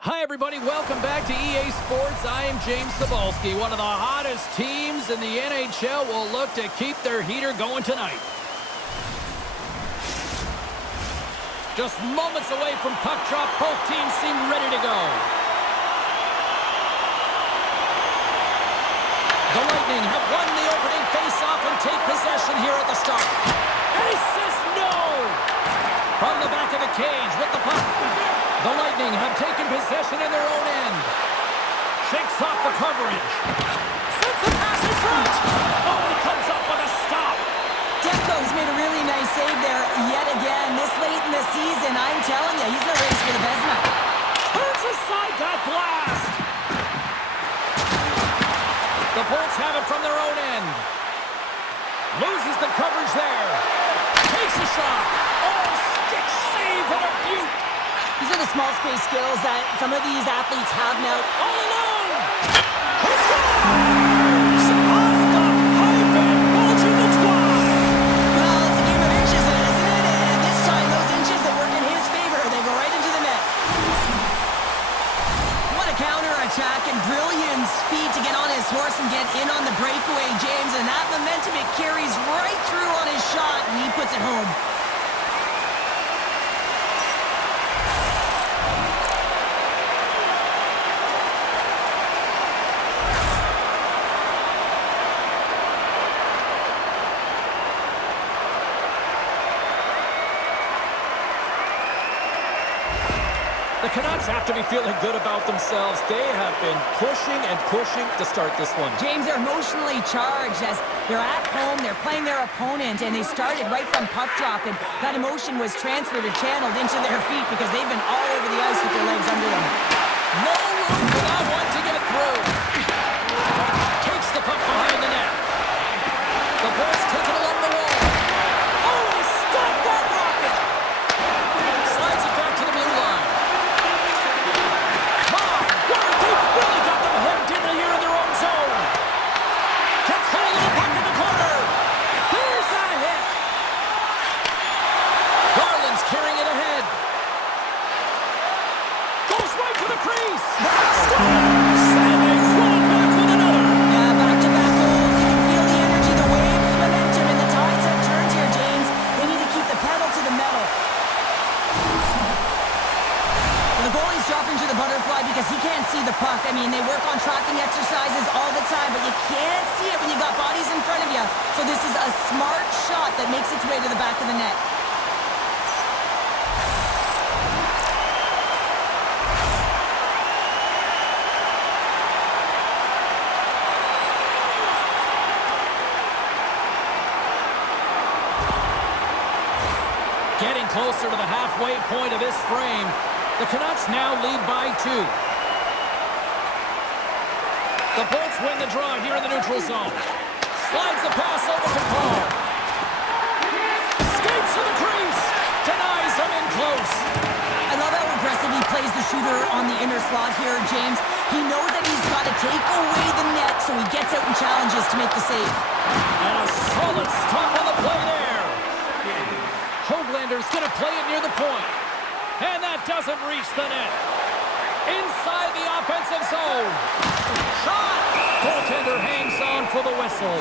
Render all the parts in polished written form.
Hi, everybody. Welcome back to EA Sports. I am James Cebulski. One of the hottest teams in the NHL will look to keep their heater going tonight. Just moments away from puck drop, both teams seem ready to go. The Lightning have won the opening faceoff and take possession here at the start. And he says no! From the back of the cage with the puck. The Lightning have taken possession in their own end. Shakes off the coverage. Sends a pass in front. Oh, he comes up with a stop. Demko's made a really nice save there yet again. This late in the season, I'm telling you, he's in the race for the Vezina. Turns aside that blast. The Bolts have it from their own end. Loses the coverage there. Takes a shot. Oh, stick save and a beaut. These are the small space skills that some of these athletes have now. All alone! He scores! Off the pipe and bulging the twine! Well, it's a game of inches, isn't it? And this time, those inches that work in his favor, they go right into the net. What a counter-attack and brilliant speed to get on his horse and get in on the breakaway, James. And that momentum, it carries right through on his shot, and he puts it home. The Canucks have to be feeling good about themselves. They have been pushing and pushing to start this one. James, they're emotionally charged as they're at home, they're playing their opponent, and they started right from puck drop, and that emotion was transferred and channeled into their feet because they've been all over the ice with their legs under them. No room for that one to get through. Takes the puck behind the net. The Bolts take it along the wall. Oh, he stopped that rocket. Slides it back to the blue line. Really got them hemmed in here in their own zone. Gets hold of the puck in the corner. There's a hit. Garland's carrying it ahead. Goes right to the crease. Scores! And they run it back with another. Yeah, back-to-back goals. You can feel the energy, the wave, the momentum, and the tides have turned here, James. They need to keep the pedal to the metal. The goalie's dropping to the butterfly because he can't see the puck. I mean, they work on tracking exercises all the time, but you can't see it when you got bodies in front of you. So this is a smart shot that makes its way to the back of the net. Getting closer to the halfway point of this frame. The Canucks now lead by 2. The Bolts win the draw here in the neutral zone. Slides the pass over to Paul. Skates to the crease. Denies him in close. I love how aggressive he plays the shooter on the inner slot here, James. He knows that he's got to take away the net, so he gets out and challenges to make the save. And a solid stop on the play there. Hoaglander's going to play it near the point. And that doesn't reach the net. Inside the offensive zone. Shot! Goaltender hangs on for the whistle.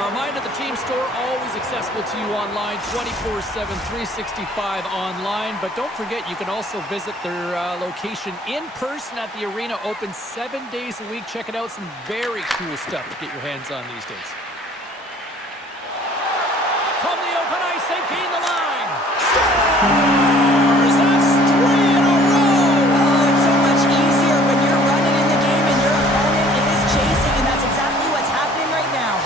A reminder, the team store always accessible to you online, 24/7, 365 online. But don't forget, you can also visit their location in person at the arena, open 7 days a week. Check it out. Some very cool stuff to get your hands on these days. From the open ice, they gain the line. Scores! That's 3 in a row! Oh, it's so much easier when you're running in the game and your opponent is chasing, and that's exactly what's happening right now.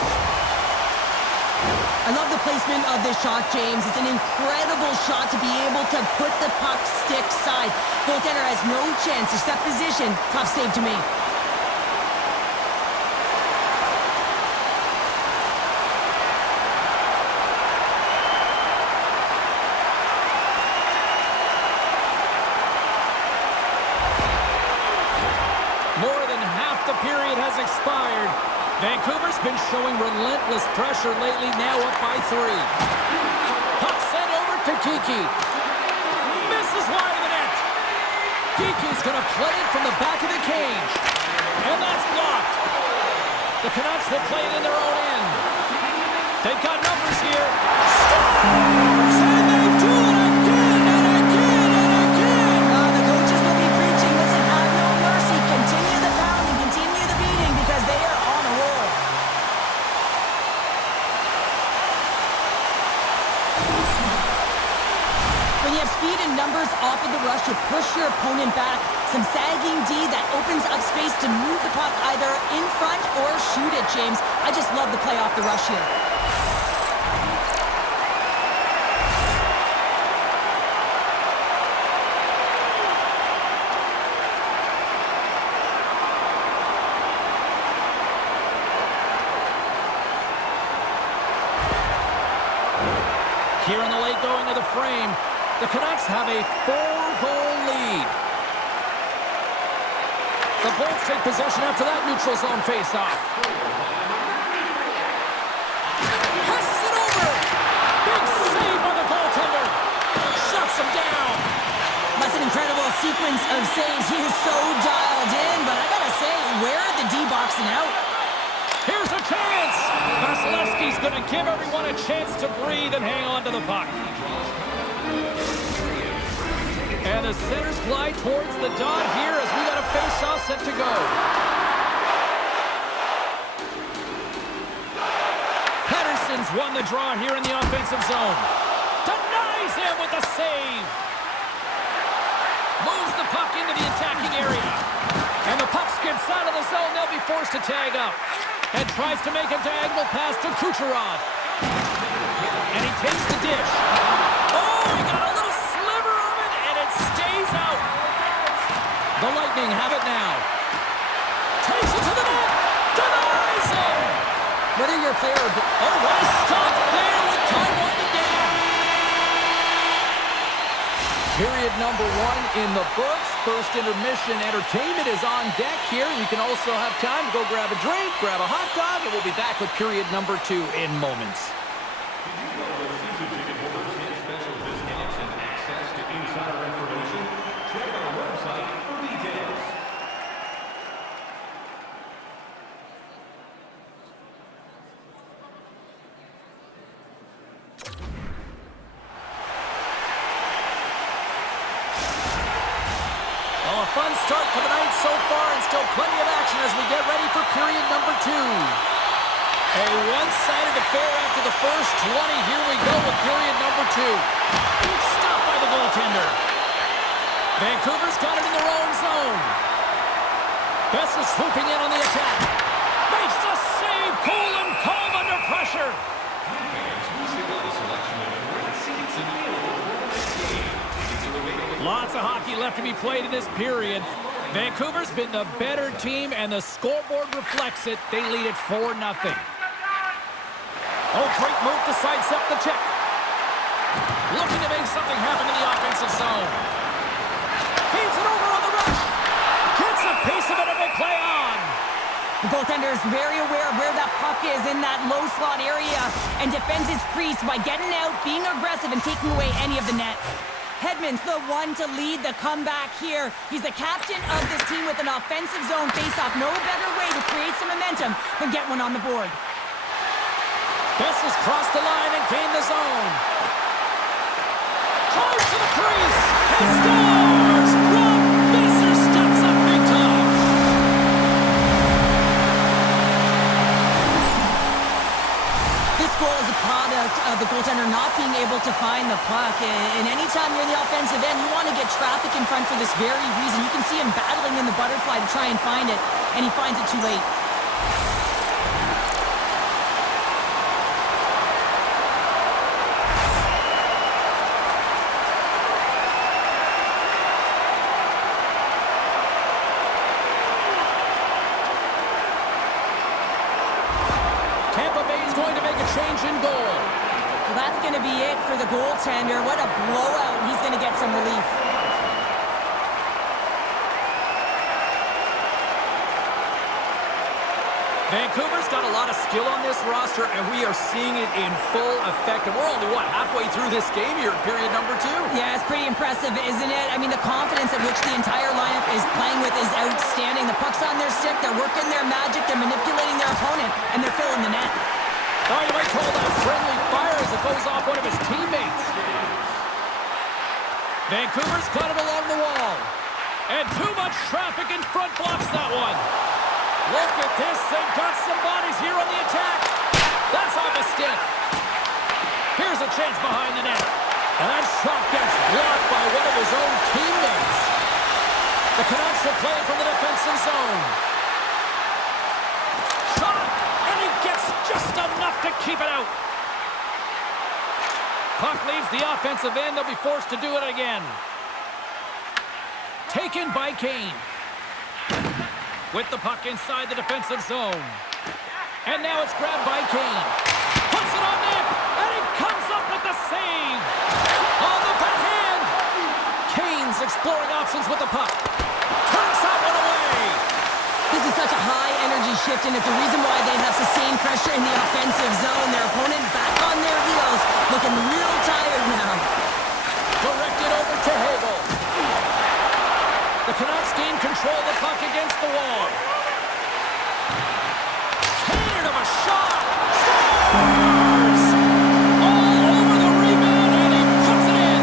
I love the placement of this shot, James. It's an incredible shot to be able to put the puck stick side. Goaltender has no chance to step position. Tough save to make. More than half the period has expired. Vancouver's been showing relentless pressure lately, now up by 3. Puck sent over to Kiki. Misses wide of the net. Kiki's going to play it from the back of the cage. And that's blocked. The Canucks will play it in their own end. They've got numbers here. Scores! And they do it again and again and again! The coaches will be preaching, listen, have no mercy. Continue the pounding, continue the beating, because they are on a roll. When you have speed and numbers off of the rush, you push your opponent back. Some sagging D that opens up space to move the puck either in front or shoot it, James. I just love the play off the rush here. Here in the late going of the frame, the Canucks have a 4-goal lead. The Bolts take possession after that neutral zone faceoff. Passes it over. Big save by the goaltender. Shuts him down. That's an incredible sequence of saves. He is so dialed in, but I gotta say, where are the D boxing out? Here's a chance. Vasilevsky's going to give everyone a chance to breathe and hang on to the puck. And the centers glide towards the dot here as we got a face-off set to go. Pettersson's won the draw here in the offensive zone. Denies him with the save. Moves the puck into the attacking area. And the puck skips out of the zone. They'll be forced to tag up. And tries to make a diagonal pass to Kucherov. And he takes the dish. Oh, he got a little sliver of it, and it stays out. The Lightning have it now. Takes it to the net. Denies him. Whether you're a player or... Oh, what a stop there with time winding down. Period number 1 in the books. First intermission entertainment is on deck here. You can also have time to go grab a drink, grab a hot dog, and we'll be back with period number 2 in moments. Did you know that season ticket holders get special discounts and access to insider information? Check our website for details. Well, a fun start to the night so far, and still plenty of action as we get ready for period number 2. A one-sided affair after the first 20. Here we go with period number 2. Stopped by the goaltender. Vancouver's got it in their own zone. Besser swooping in on the attack. Makes the save. Cool and calm under pressure. Lots of hockey left to be played in this period. Vancouver's been the better team, and the scoreboard reflects it. They lead it 4-0. Oh, great move to sidestep the check. Looking to make something happen in the offensive zone. Feeds it over on the rush. Gets a piece of it and will play on. The goaltender is very aware of where that puck is in that low slot area and defends his crease by getting out, being aggressive, and taking away any of the net. Hedman's the one to lead the comeback here. He's the captain of this team with an offensive zone faceoff. No better way to create some momentum than get one on the board. Besser's crossed the line and gained the zone. Tries to the crease. He scores! Brock Besser steps up big time. This goal is a product of the goaltender not being able to find the puck. And anytime you're in the offensive end, you want to get traffic in front for this very reason. You can see him battling in the butterfly to try and find it, and he finds it too late. Change in goal. Well, that's going to be it for the goaltender. What a blowout. He's going to get some relief. Vancouver's got a lot of skill on this roster, and we are seeing it in full effect. And we're only, halfway through this game here in period number 2? Yeah, it's pretty impressive, isn't it? I mean, the confidence at which the entire lineup is playing with is outstanding. The puck's on their stick, they're working their magic, they're manipulating their opponent, and they're filling the net. Oh, you might call that friendly fire as it goes off one of his teammates. Vancouver's got it along the wall. And too much traffic in front blocks that one. Look at this. They've got some bodies here on the attack. That's off a stick. Here's a chance behind the net. And that shot gets blocked by one of his own teammates. The Canucks are playing from the defensive zone. Shot! And he gets just enough to keep it out. Puck leaves the offensive end. They'll be forced to do it again. Taken by Kane. With the puck inside the defensive zone. And now it's grabbed by Kane. Puts it on net. And he comes up with the save. On the backhand. Kane's exploring options with the puck. Turns that one away. This is such a high-energy shift, and it's a reason why they have sustained pressure in the offensive zone. Their opponent back on their heels, looking real tired now. Directed over to Hagel. The Canucks gain control of the puck against the wall. Cannon of a shot. Scores! All over the rebound, and he puts it in.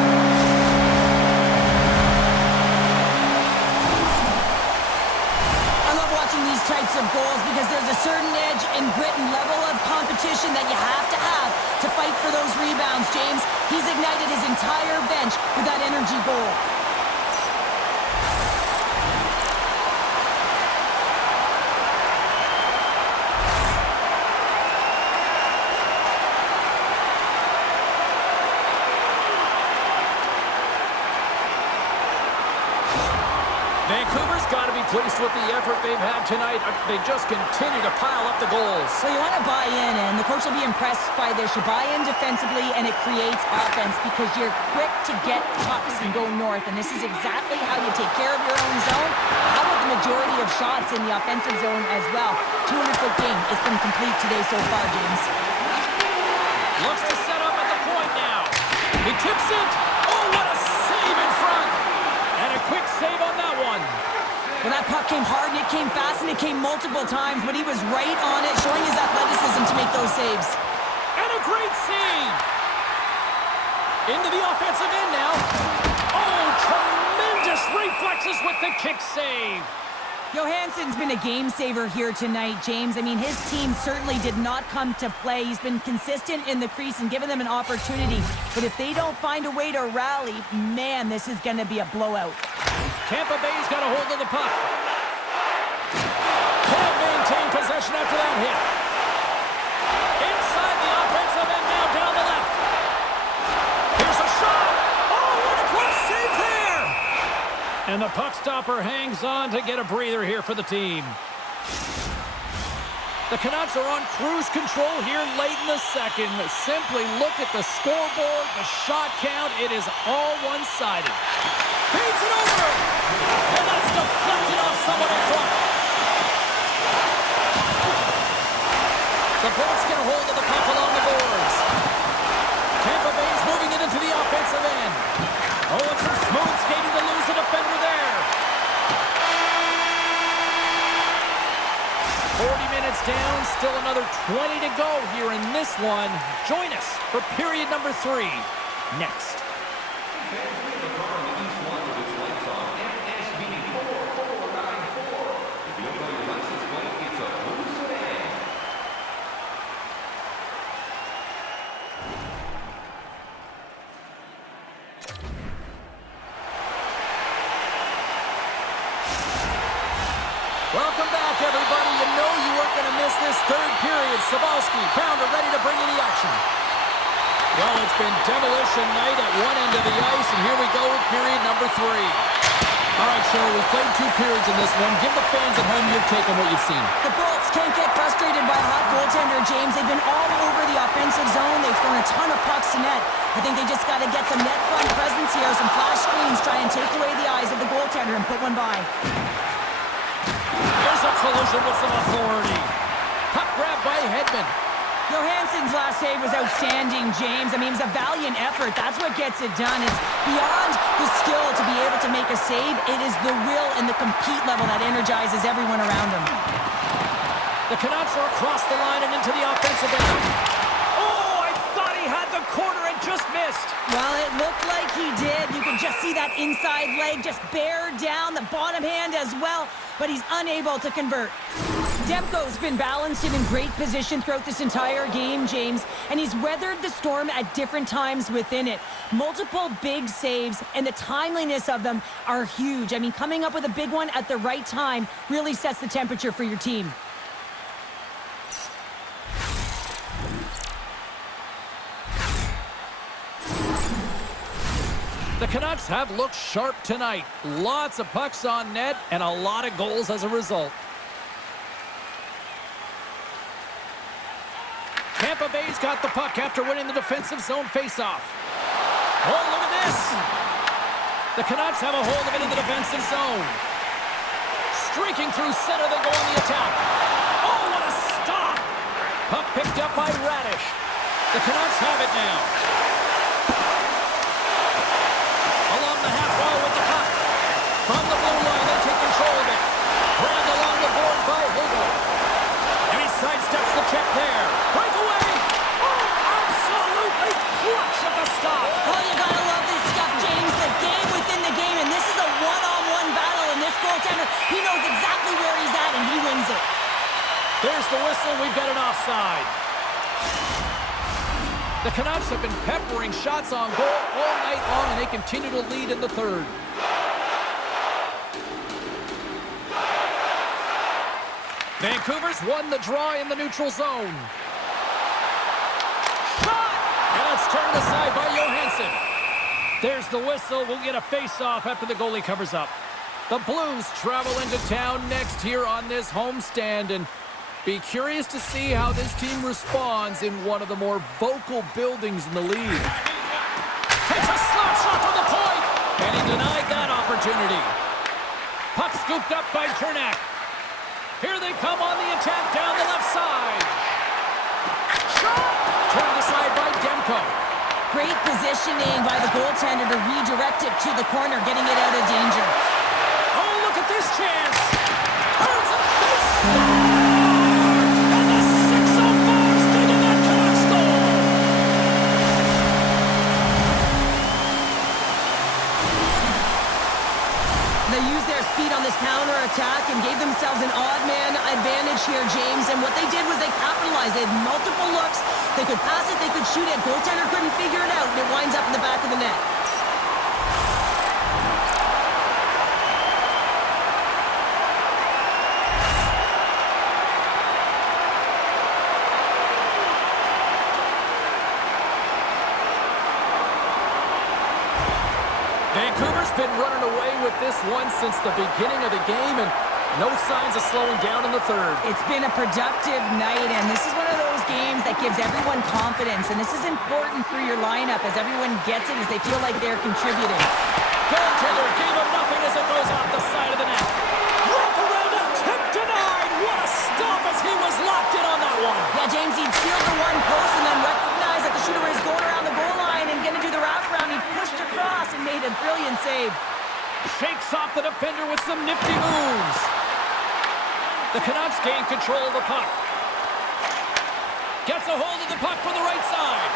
I love watching these types of goals because there's a certain edge and grit and level of competition that you have to fight for those rebounds, James. He's ignited his entire bench with that energy goal. Vancouver's got to be pleased with the effort they've had tonight. They just continue to pile up the goals. So you want to buy in, and the coach will be impressed by this. You buy in defensively, and it creates offense because you're quick to get pucks and go north, and this is exactly how you take care of your own zone. How about the majority of shots in the offensive zone as well? 200-foot game. It's been complete today so far, James. Looks to set up at the point now. He tips it. Oh, what a save in front. And a quick save on that one. Well, that puck came hard, and it came fast, and it came multiple times, but he was right on it, showing his athleticism to make those saves. And a great save. Into the offensive end now. Oh, tremendous reflexes with the kick save. Johansson's been a game saver here tonight, James. I mean, his team certainly did not come to play. He's been consistent in the crease and given them an opportunity. But if they don't find a way to rally, man, this is going to be a blowout. Tampa Bay's got a hold of the puck. Can't maintain possession after that hit. Inside the offensive end now down the left. Here's a shot. Oh, what a quick save there. And the puck stopper hangs on to get a breather here for the team. The Canucks are on cruise control here late in the second. Simply look at the scoreboard, the shot count. It is all one-sided. Feeds it over. And that's deflected off someone in front. The Bolts get a hold of the puck along the boards. Tampa Bay's moving it into the offensive end. Oh, and some smooth skating to lose a defender there. 40 minutes down, still another 20 to go here in this one. Join us for period number 3 next. Welcome back, everybody. You know you weren't going to miss this third period. Sabalski, Pounder ready to bring you the action. Well, it's been demolition night at one end of the ice, and here we go with period number 3. All right, Cheryl, we played 2 periods in this one. Give the fans at home your take on what you've seen. The Bolts can't get frustrated by a hot goaltender, James. They've been all over the offensive zone. They've thrown a ton of pucks to net. I think they just got to get some net front presence here, some flash screens, try and take away the eyes of the goaltender and put one by. There's a collision with some authority. grab by Hedman. Johansson's last save was outstanding, James. I mean, it was a valiant effort. That's what gets it done. It's beyond the skill to be able to make a save. It is the will and the compete level that energizes everyone around him. The Canucks are across the line and into the offensive end. Oh, I thought he had the corner and just missed. Well, it looked like he did. You can just see that inside leg just bear down, the bottom hand as well, but he's unable to convert. Demko's been balanced and in great position throughout this entire game, James, and he's weathered the storm at different times within it. Multiple big saves, and the timeliness of them are huge. I mean, coming up with a big one at the right time really sets the temperature for your team. The Canucks have looked sharp tonight. Lots of pucks on net and a lot of goals as a result. Tampa Bay's got the puck after winning the defensive zone faceoff. Oh, look at this. The Canucks have a hold of it in the defensive zone. Streaking through center, they go on the attack. Oh, what a stop. Puck picked up by Radish. The Canucks have it now. Along the half wall with the puck. From the blue line, they take control of it. Grabbed along the boards by Hagel. And he sidesteps the check there. Breakaway! Oh, absolutely clutch at the stop. Oh, you gotta love this stuff, James. The game within the game, and this is a one-on-one battle, and this goaltender, he knows exactly where he's at, and he wins it. There's the whistle. We've got an offside. The Canucks have been peppering shots on goal all night long, and they continue to lead in the third. Vancouver's won the draw in the neutral zone. Shot! And it's turned aside by Johansson. There's the whistle. We'll get a face-off after the goalie covers up. The Blues travel into town next here on this homestand, and be curious to see how this team responds in one of the more vocal buildings in the league. Takes a slap shot from the point, and he denied that opportunity. Puck scooped up by Kernack. Here they come on the attack down the left side. Shot! Turned aside by Demko. Great positioning by the goaltender to redirect it to the corner, getting it out of danger. Oh, look at this chance. Turns it. They score! And the 605's digging that Canucks goal. They used their speed on this counter-attack and gave themselves an odd-man advantage here, James. And what they did was they capitalized. They had multiple looks. They could pass it, they could shoot it. Goaltender couldn't figure it out, and it winds up in the back of the net. Vancouver's been running away with this one since the beginning of the game, and no signs of slowing down in the third. It's been a productive night, and this is one of those games that gives everyone confidence, and this is important for your lineup as everyone gets it, as they feel like they're contributing. Goaltender gave him nothing as it goes off the side of the net. Wrap around a tip denied. What a stop as he was locked in on that one. Yeah, James, he'd sealed the one post and then recognized that the shooter is going around the goal line and going to do the wraparound. He pushed across and made a brilliant save. Shakes off the defender with some nifty moves. The Canucks gain control of the puck. Gets a hold of the puck from the right side.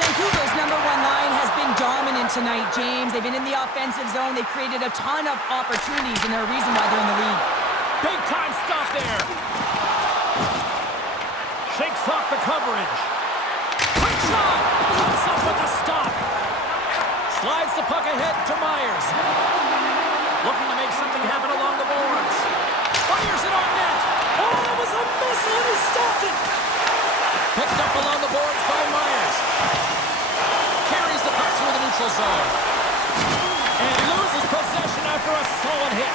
Vancouver's number one line has been dominant tonight, James. They've been in the offensive zone. They've created a ton of opportunities, and they're a reason why they're in the lead. Big time stop there. Shakes off the coverage. Quick shot. Comes up with the stop. Slides the puck ahead to Myers. Looking to make something happen along the boards. Fires it on net. Oh, it was a missile, and he stopped it. Picked up along the boards by Myers. Carries the puck through the neutral zone. And loses possession after a solid hit.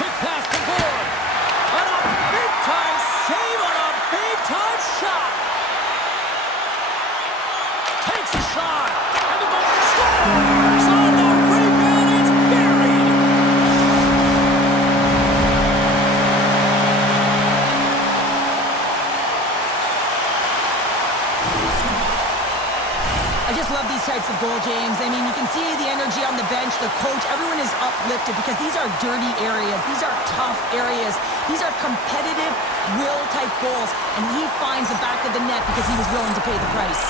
Quick pass to Gord. On a big-time save on a big-time shot. Takes a shot. And the goal scores on the rebound. It's buried. goal, James. I mean, you can see the energy on the bench, the coach, everyone is uplifted because these are dirty areas. These are tough areas. These are competitive will-type goals, and he finds the back of the net because he was willing to pay the price.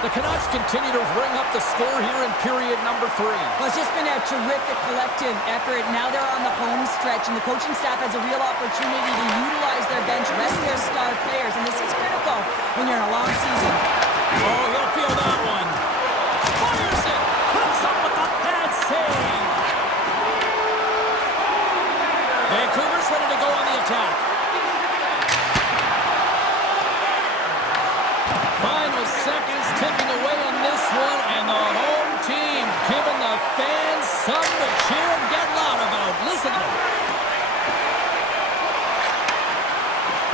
The Canucks continue to ring up the score here in period number 3. Well, it's just been a terrific collective effort. Now they're on the home stretch, and the coaching staff has a real opportunity to utilize their bench, rest their star players, and this is critical when you're in a long season. Oh, you'll feel that one. Fires it. Comes up with a bad save. Vancouver's ready to go on the attack. Final seconds ticking away on this one, and the home team giving the fans something to cheer and get loud about. Listen to them.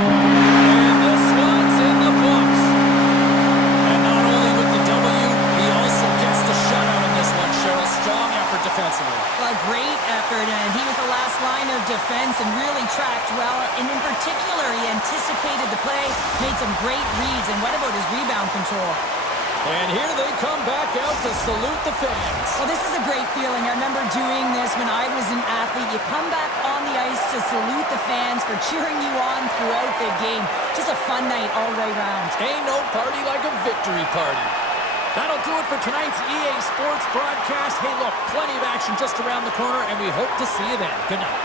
And this one's in the books. And not only with the W, he also gets the shutout in this one, Cheryl. Strong effort defensively. A great effort, and he was the last line of defense and really tracked well. And in particular, he anticipated the play, made some great reads, and what about his rebound control? And here they come back out to salute the fans. Well, this is a great feeling. I remember doing this when I was an athlete. You come back on the ice to salute the fans for cheering you on throughout the game. Just a fun night all the way around. Ain't no party like a victory party. That'll do it for tonight's EA Sports broadcast. Hey, look, plenty of action just around the corner, and we hope to see you then. Good night.